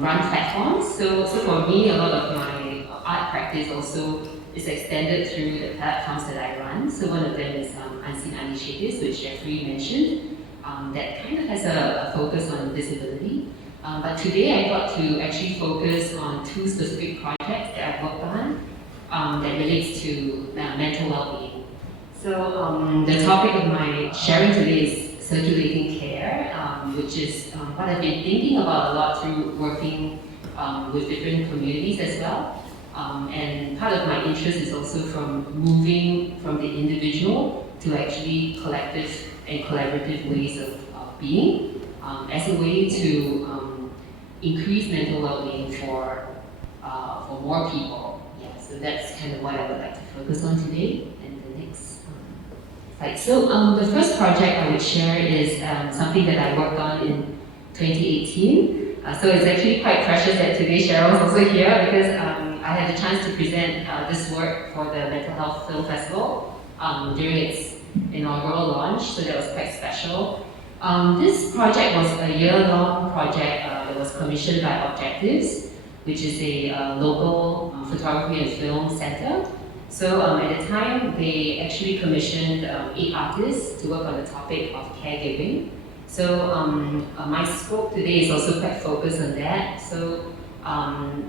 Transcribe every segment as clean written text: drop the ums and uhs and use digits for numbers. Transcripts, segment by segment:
run platforms. So for me, a lot of my art practice also is extended through the platforms that I run. So one of them is Unseen Initiatives, which Jeffrey mentioned, that kind of has a focus on visibility. But today I got to actually focus on two specific projects that I've worked on that relates to mental well-being. So the topic of my sharing today is Circulating Care, which is what I've been thinking about a lot through working with different communities as well. And part of my interest is also from moving from the individual to actually collective and collaborative ways of being as a way to increase mental well-being for more people. Yeah, so that's kind of what I would like to focus on today. And the next slide. So the first project I would share is something that I worked on in 2018. So it's actually quite precious that today Cheryl is also here because I had the chance to present this work for the Mental Health Film Festival during its inaugural launch, so that was quite special. This project was a year-long project that was commissioned by Objectives, which is a local photography and film center. So at the time, they actually commissioned 8 artists to work on the topic of caregiving. So my scope today is also quite focused on that. So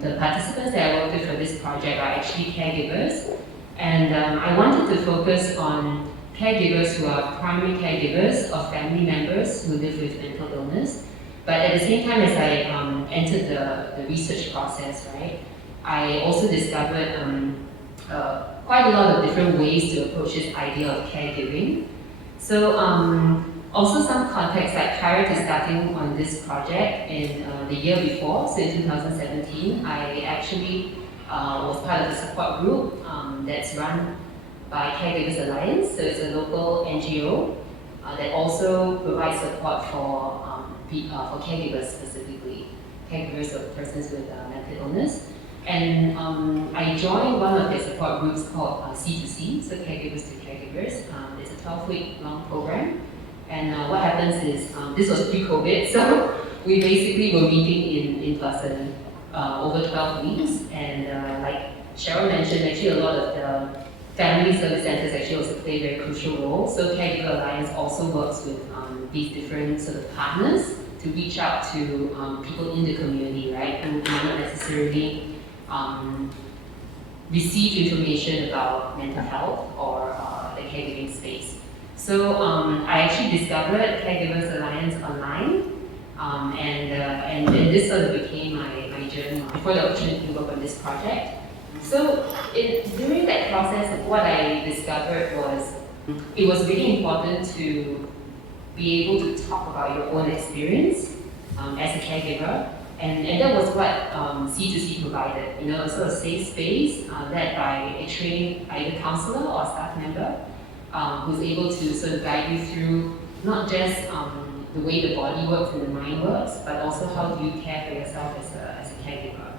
the participants that I worked with for this project are actually caregivers. And I wanted to focus on caregivers who are primary caregivers of family members who live with mental illness. But at the same time as I entered the research process, right, I also discovered quite a lot of different ways to approach this idea of caregiving. So also some context, like prior to starting on this project in the year before, so in 2017, I actually was part of a support group that's run by Caregivers Alliance. So it's a local NGO that also provides support for caregivers specifically, caregivers of persons with mental illness. And I joined one of the support groups called C2C, so Caregivers to Caregivers. It's a 12-week long program. And what happens is, this was pre-COVID, so we basically were meeting in person over 12 weeks. And like Cheryl mentioned, actually a lot of the family service centers actually also play a very crucial role. So Caregiver Alliance also works with these different sort of partners to reach out to people in the community, right, who may not necessarily receive information about mental health or the caregiving space. So I actually discovered Caregivers Alliance online, and this sort of became my journey before the opportunity to work on this project. So during that process, what I discovered was it was really important to be able to talk about your own experience as a caregiver, and that was what C2C provided, you know, a sort of safe space led by a trained either counselor or staff member who's able to sort of guide you through not just the way the body works and the mind works, but also how do you care for yourself as a caregiver.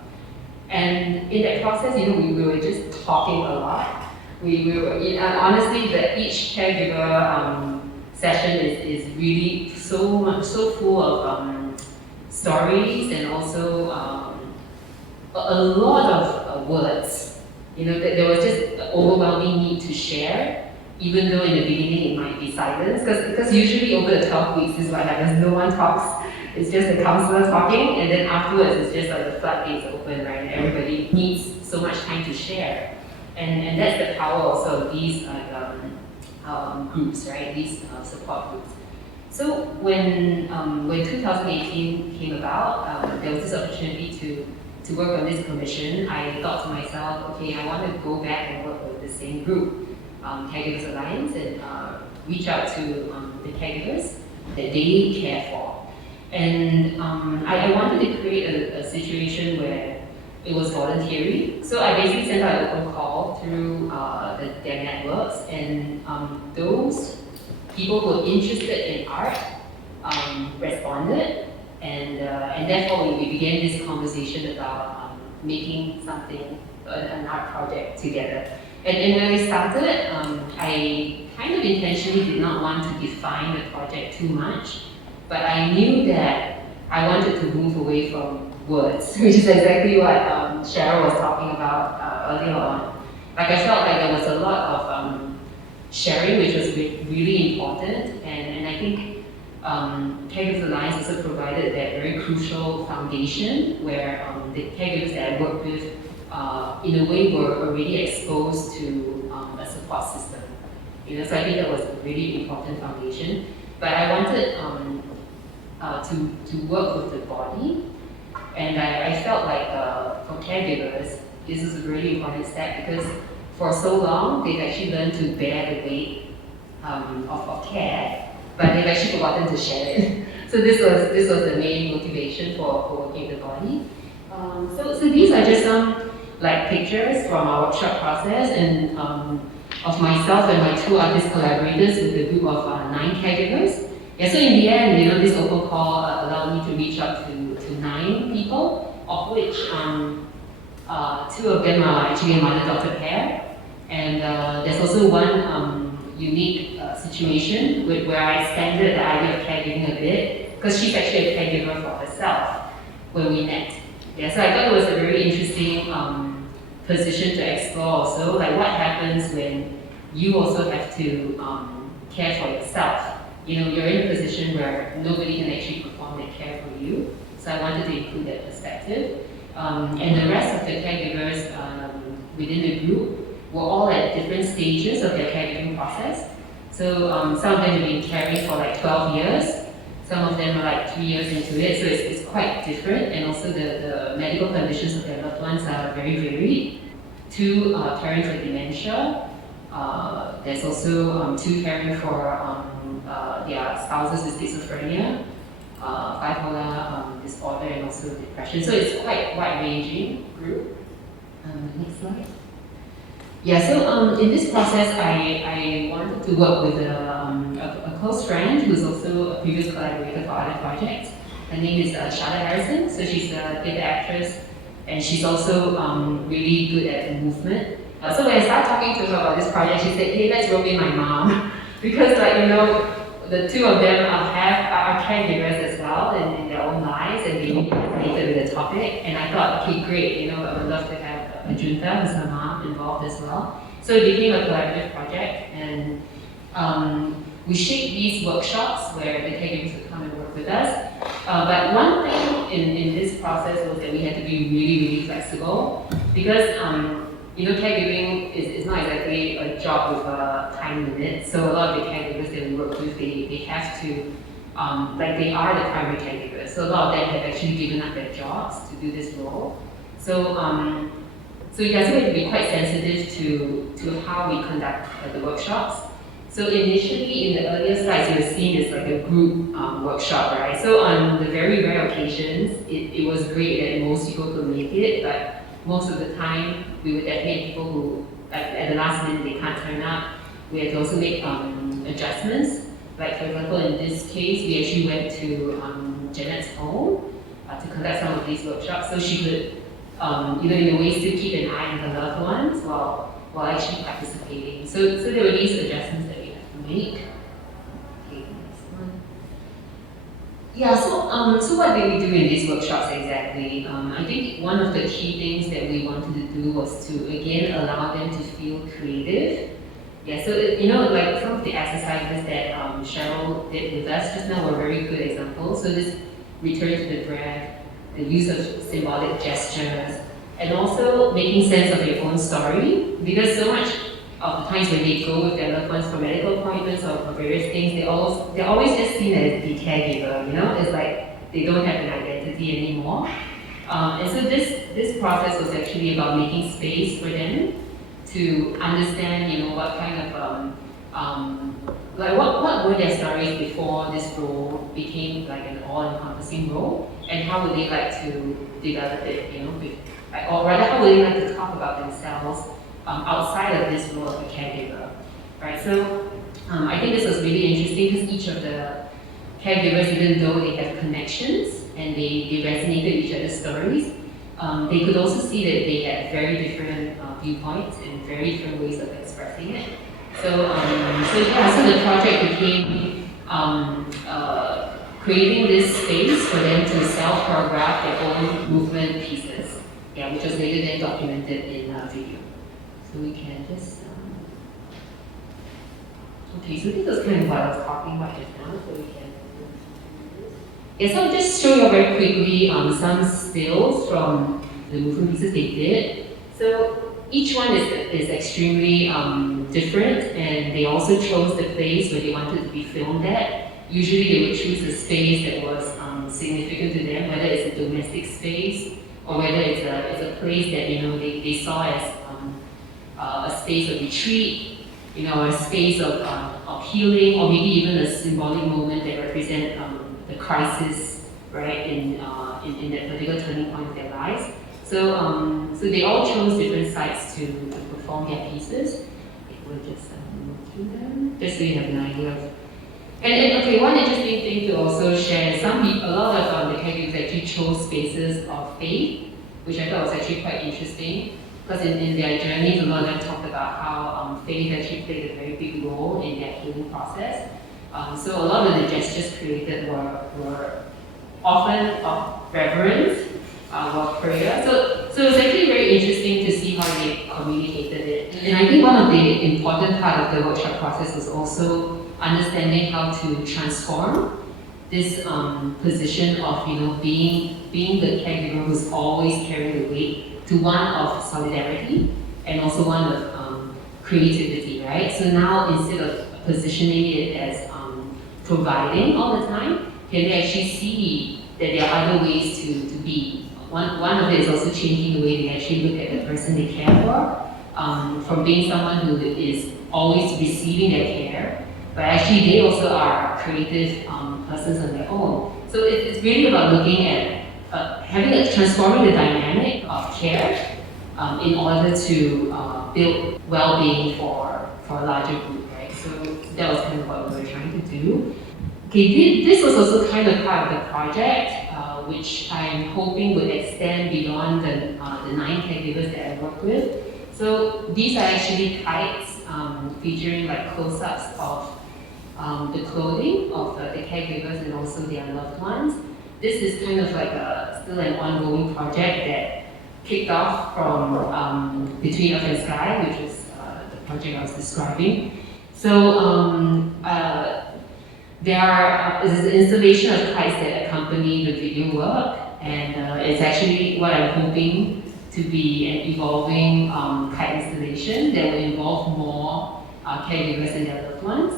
And in that process, you know, we were just talking a lot. We were honestly, each caregiver session is really so full of stories and also a lot of words. You know, there was just an overwhelming need to share, even though in the beginning it might be silence, because usually over the 12 weeks this is what happens. No one talks. It's just the counselor talking, and then afterwards it's just like the floodgates open, right? And everybody needs so much time to share, and that's the power also of these groups, right? These support groups. So when 2018 came about, there was this opportunity to work on this commission. I thought to myself, okay, I want to go back and work with the same group, Caregivers Alliance, and reach out to the caregivers that they care for. And I wanted to create a situation where it was voluntary. So I basically sent out an open call through their networks, and those people who were interested in art responded, and therefore we began this conversation about making something, an art project together. And when I started, I kind of intentionally did not want to define the project too much, but I knew that I wanted to move away from words, which is exactly what Cheryl was talking about earlier on. Like I felt like there was a lot of sharing, which was really important, and I think Caregivers Alliance also provided that very crucial foundation where the caregivers that I worked with, in a way, were already exposed to a support system. So I think that was a really important foundation. But I wanted to work with the body, and I felt like for caregivers, this is a really important step because for so long they've actually learned to bear the weight of care, but they've actually forgotten to share it. So this was the main motivation for working with the body. So these are just some like pictures from our workshop process and of myself and my 2 artist collaborators with a group of 9 caregivers. Yeah, so in the end, this open call allowed me to reach out to 9 people, of which 2 of them are actually a mother-daughter pair. And there's also one unique situation where I extended the idea of caregiving a bit, because she's actually a caregiver for herself when we met. Yeah, so I thought it was a very interesting position to explore also, like what happens when you also have to care for yourself. You're in a position where nobody can actually perform that care for you. So I wanted to include that perspective. And the rest of the caregivers within the group were all at different stages of their caregiving process. So some of them have been caring for like 12 years. Some of them are like 3 years into it, so it's quite different. And also the medical conditions of their loved ones are very varied. 2 caring for dementia. There's also 2 caring for their spouses with schizophrenia, bipolar disorder, and also depression. So it's quite wide-ranging group. Next slide. Yeah, so in this process, I wanted to work with a close friend who's also a previous collaborator for other projects. Her name is Charlotte Harrison. So she's a theater actress, and she's also really good at the movement. So when I started talking to her about this project, she said, "Hey, let's rope in my mom," because the 2 of them are caregivers as well in their own lives, and they really resonated with the topic. And I thought, okay, great, I would love to have Junta, who's her mom, involved as well. So it became a collaborative project, and we shaped these workshops where the caregivers would come and work with us. But one thing in this process was that we had to be really, really flexible, because caregiving is not exactly a job with a time limit. So a lot of the caregivers that we work with, they have to, they are the primary caregivers. So a lot of them have actually given up their jobs to do this role. So you guys have to be quite sensitive to how we conduct the workshops. So initially, in the earlier slides, you were seeing this like a group workshop, right? So on the very rare occasions, it was great that most people could make it, but most of the time, we would definitely have people who, at the last minute, they can't turn up. We had to also make adjustments. Like, for example, in this case, we actually went to Jeanette's home to conduct some of these workshops, so she could, in a way, still keep an eye on her loved ones while actually participating. So there were these adjustments that we had to make. Okay, next one. Yeah, so what did we do in these workshops exactly? I think one of the key things that we wanted to do was to, again, allow them to feel creative. Yeah, so, like some of the exercises that Cheryl did with us just now were very good examples. So this return to the breath, the use of symbolic gestures, and also making sense of your own story, because so much of the times when they go with their loved ones for medical appointments or for various things, they're always just seen as the caregiver, It's like they don't have an identity anymore. And so this process was actually about making space for them to understand, what kind of, what were their stories before this role became like an all-encompassing role, and how would they like to develop it, or rather, how would they like to talk about themselves outside of this role of a caregiver, right? So I think this was really interesting because each of the caregivers, even though they have connections and they resonated with each other's stories, they could also see that they had very different viewpoints and very different ways of expressing it. So the project became creating this space for them to self-choreograph their own movement pieces, yeah, which was later then documented in a video. So we can just, okay, so this was kind of what I was talking about just now, so we can, yeah, so I'll just show you very quickly some stills from the movement pieces they did. So each one is extremely different, and they also chose the place where they wanted to be filmed at. Usually they would choose a space that was significant to them, whether it's a domestic space or whether it's a place that they saw as a space of retreat, a space of healing, or maybe even a symbolic moment that represent the crisis, right, in that particular turning point of their lives. So they all chose different sites to perform their pieces. We'll just move through them, just so you have an idea of. And okay, one interesting thing to also share is a lot of the caregivers actually chose spaces of faith, which I thought was actually quite interesting, because in their journeys, a lot of them talked about how faith actually played a very big role in their healing process. So a lot of the gestures created were often of reverence, were prayer. So it's actually very interesting to see how they communicated it. And I think one of the important part of the workshop process was also understanding how to transform this position of being the caregiver who's always carrying the weight to one of solidarity and also one of creativity, right? So now instead of positioning it as providing all the time, can they actually see that there are other ways to be? One of it is also changing the way they actually look at the person they care for, from being someone who is always receiving their care, but actually they also are creative persons on their own. So it's really about looking at transforming the dynamic of care in order to build well-being for a larger group, right? So that was kind of what we were trying to do. Okay, this was also kind of part of the project, which I'm hoping would extend beyond the 9 caregivers that I work with. So these are actually kites featuring like close-ups of the clothing of the caregivers and also their loved ones. This is kind of like still an ongoing project that kicked off from Between Earth and Sky, which is the project I was describing. So there is an installation of kites that accompany the video work, and it's actually what I'm hoping to be an evolving kite installation that will involve more caregivers and their loved ones.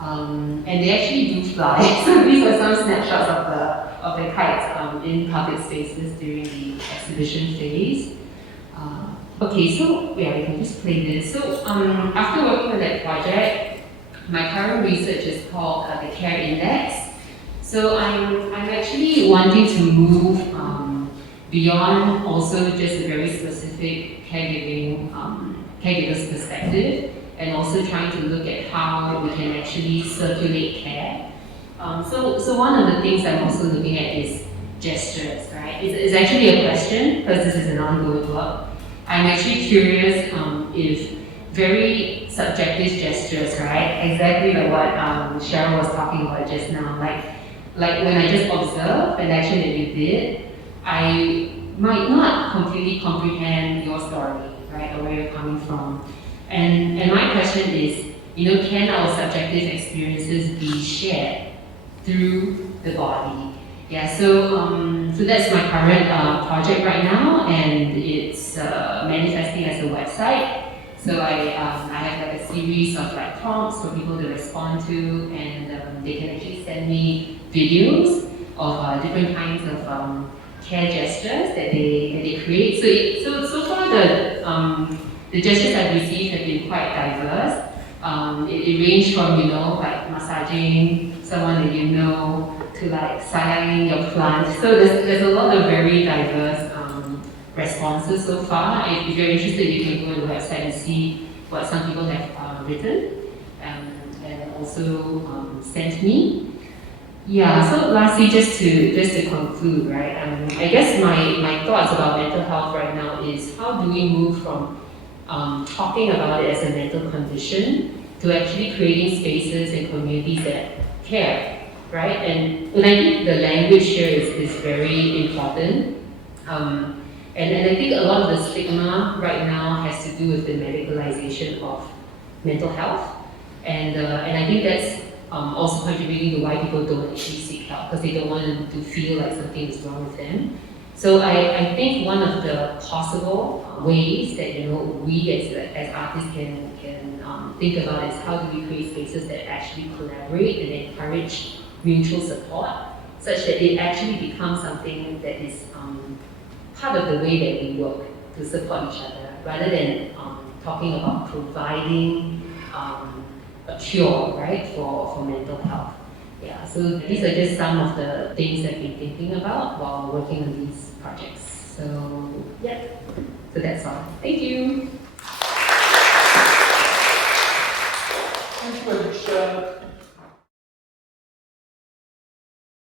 And they actually do fly. So these are some snapshots of the kites in public spaces during the exhibition phase. Okay, so yeah, we can just play this. So after working on that project, my current research is called the Care Index. So I'm actually wanting to move beyond also just a very specific caregiver's perspective, and also trying to look at how we can actually circulate care. So one of the things I'm also looking at is gestures, right? It's actually a question, because this is an ongoing work. I'm actually curious if very subjective gestures, right? Exactly like what Cheryl was talking about just now. Like when I just observe an action that you did, I might not completely comprehend your story, right, or where you're coming from. And my question is, can our subjective experiences be shared through the body? Yeah, so that's my current project right now, and it's manifesting as a website. So I have like a series of like prompts for people to respond to, and they can actually send me videos of different kinds of care gestures that they create. So far the gestures I've received have been quite diverse. It ranged from like massaging someone that you know to like sayanging your plant. So there's a lot of very diverse responses so far. If you're interested, you can go to the website and see what some people have written and also sent me. Yeah, so lastly, just to conclude, right? I guess my thoughts about mental health right now is how do we move from talking about it as a mental condition to actually creating spaces and communities that care right? And I think the language here is very important. And I think a lot of the stigma right now has to do with the medicalization of mental health. And I think that's also contributing to why people don't actually seek help, because they don't want to feel like something is wrong with them. So I think one of the possible ways that we as artists can think about is how do we create spaces that actually collaborate and encourage mutual support, such that it actually becomes something that is part of the way that we work to support each other, rather than talking about providing a cure, right, for mental health. Yeah, so these are just some of the things I've been thinking about while working on these projects. So, yeah, so that's all. Thank you.